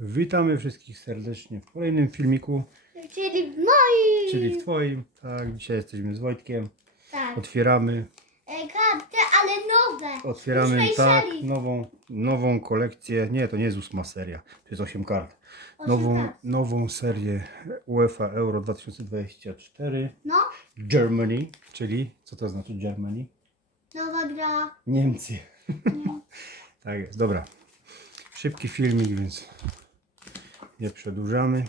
Witamy wszystkich serdecznie w kolejnym filmiku, Czyli w moim. czyli w Twoim. Tak, dzisiaj jesteśmy z Wojtkiem. Tak. Otwieramy, E, karty, ale nowe. otwieramy Ósmej tak, serii. nową, nową kolekcję. Nie, to nie jest ósma seria, to jest 8 kart. Osiem Nową, kart. nową serię UEFA Euro 2024 No, Germany, czyli co to znaczy Germany? nowa gra. Niemcy. Nie. Tak jest, dobra. Szybki filmik, więc nie przedłużamy.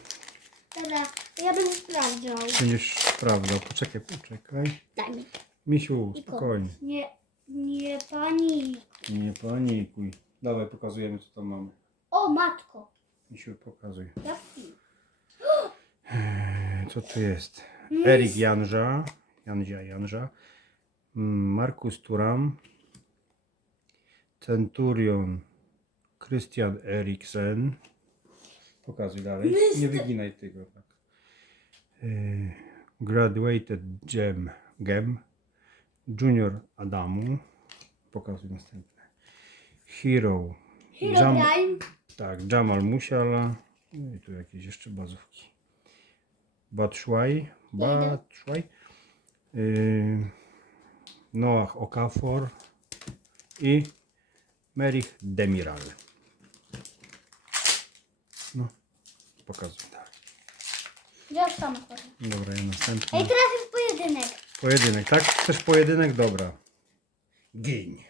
Dobra, ja bym sprawdzał. Będziesz sprawdzał. Poczekaj, poczekaj. Daj mi. Misiu, I spokojnie. Nie, nie pani. Nie panikuj. Dawaj, pokazujemy co tam mamy. O, matko. Misiu, pokazuj. Jaki? E, Co tu jest? Erik Janża. Janża, Janża. Mm, Markus Turam. Centurion. Christian Eriksen. Pokazuj dalej. Nie wyginaj tego. Tak. E, Graduated Gem. Gem. Junior Adamu. Pokazuj następne. Hero. Hero Jam- Prime. tak, Jamal Musiala. No i tu jakieś jeszcze bazówki. Batshuayi. Batshuayi. Yy, Noah Okafor. I Merich Demiral. No, pokazuj dalej. Ja tam chodzę. Dobra, ja następny. Ej, teraz jest pojedynek. Pojedynek, tak? Chcesz pojedynek? Dobra. Giń.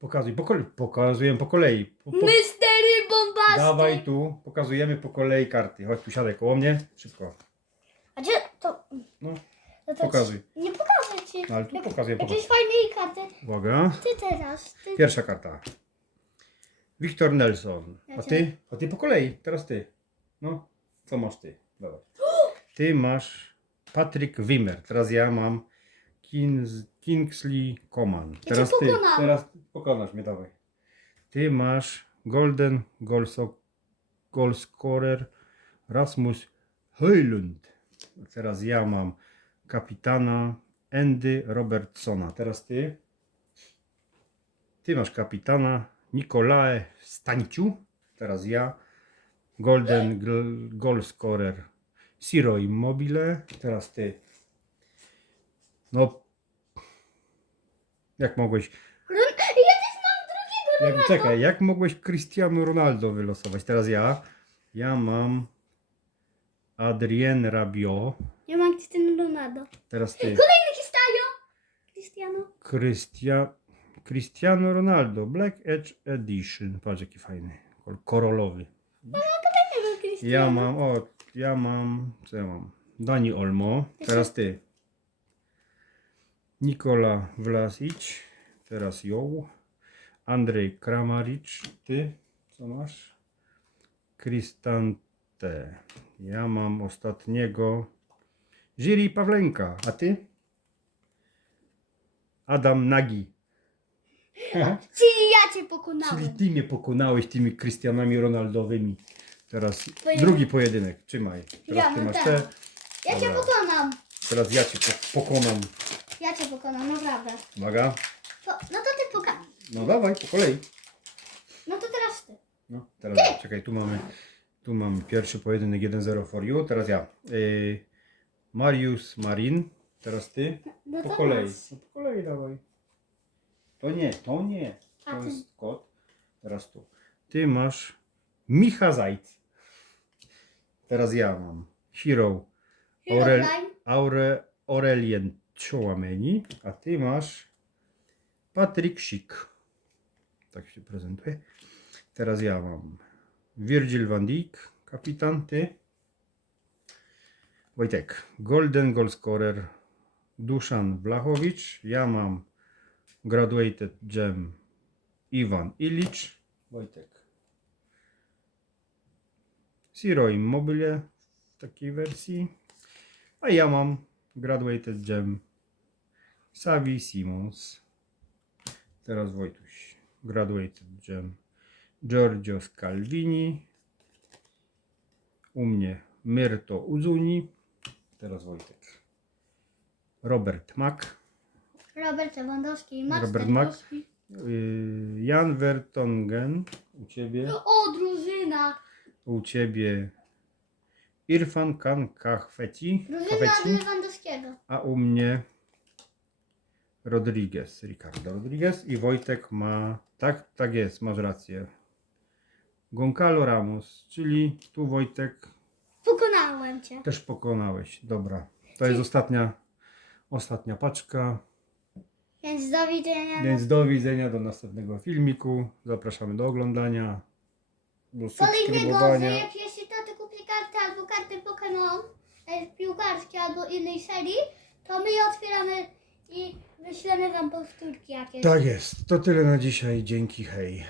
Pokazuj, po kolei. Pokazuję po kolei. Po, po, Mystery Bombasty. Dawaj tu, pokazujemy po kolei karty. Chodź tu, siadaj koło mnie. Szybko. A gdzie to? No, no to Pokazuj. Nie pokażę ci. no ale tu pokazuję. Jakieś Pokazuj. fajne karty. Uwaga. Ty teraz. Ty. Pierwsza karta. Wiktor Nelson. A ty? A ty po kolei. Teraz ty. No, co masz ty? Dawaj. Ty masz Patrick Wimmer. Teraz ja mam Kings, Kingsley Coman. Teraz ty. pokonam. Teraz pokonasz mnie, dawaj. Ty masz Golden Goal Scorer Rasmus Højlund. Teraz ja mam kapitana Andy Robertsona. Teraz ty. Ty masz kapitana Nikolae Stanciu. Teraz ja. Golden Goal Scorer Siro Immobile. Teraz ty. No. Jak mogłeś. Ja też mam drugiego. Jak, czekaj, jak mogłeś Cristiano Ronaldo wylosować? Teraz ja. Ja mam Adrien Rabiot. Ja mam Cristiano Ronaldo. Teraz ty. Kolejny Cristiano. Cristiano. Cristiano Ronaldo Black Edge Edition. Patrz jaki fajny. Korolowy. Cristiano. Ja mam, o, ja mam, co ja mam? Dani Olmo. Teraz ty. Nikola Vlasic. Teraz ją. Andrzej Kramaric. Ty. Co masz? Kristante. Ja mam ostatniego. Jiri Pawlenka. A ty? Adam Nagi. Czyli ja cię Czyli pokonałem. ty mnie pokonałeś tymi Krystianami Ronaldowymi. Teraz Pojedynek. drugi pojedynek. Trzymaj. Teraz Ja ty mam masz ten. te. Ja cię Dobra. pokonam. Teraz ja cię po pokonam. Ja cię pokonam, naprawdę. Uwaga. To, no to ty poka. No dawaj, po kolei. No to teraz ty. No, teraz czekaj, tu mamy. Tu mamy pierwszy pojedynek 1-0 for you. Teraz ja. Yy, Marius Marin. Teraz ty. No Po kolei. masz. No, po kolei dawaj. To nie, to nie. A To ty? jest kot. Teraz tu. Ty masz Micha Zajc. Teraz ja mam Hero Aurel. Aure, Aurelien Chouameni, a ty masz Patrick Schick. Tak się prezentuje. Teraz ja mam Virgil van Dijk, kapitan, ty. Wojtek, Golden Goal Scorer Duszan Blachowicz. Ja mam Graduated Gem Iwan Illich. Wojtek. Zero Immobile w takiej wersji. A ja mam Graduated Gem Savi Simons. Teraz Wojtuś. Graduated Gem Giorgio Scalvini. U mnie Myrto Uzuni. Teraz Wojtek. Robert Mack. Robert Lewandowski. Max Robert Mack. Lewandowski. Yy, Jan Vertonghen. U ciebie. O, drużyna. U ciebie Irfan Khan Kahfeci. Drużyna Kahfeci. Lewandowskiego. A u mnie Rodriguez, Ricardo Rodriguez i Wojtek ma, tak, tak jest, masz rację. Goncalo Ramos, czyli tu Wojtek Pokonałem cię. też pokonałeś. Dobra, to jest ostatnia, ostatnia paczka. Więc do widzenia. Więc do widzenia, do następnego filmiku. Zapraszamy do oglądania, do Kolejnego, że subskrybowania. jak jeśli taty kupi kartę albo karty Pokémon e, piłkarskie albo innej serii, to my je otwieramy i wyślemy wam powtórki jakieś. Tak jest, to tyle na dzisiaj. Dzięki, hej.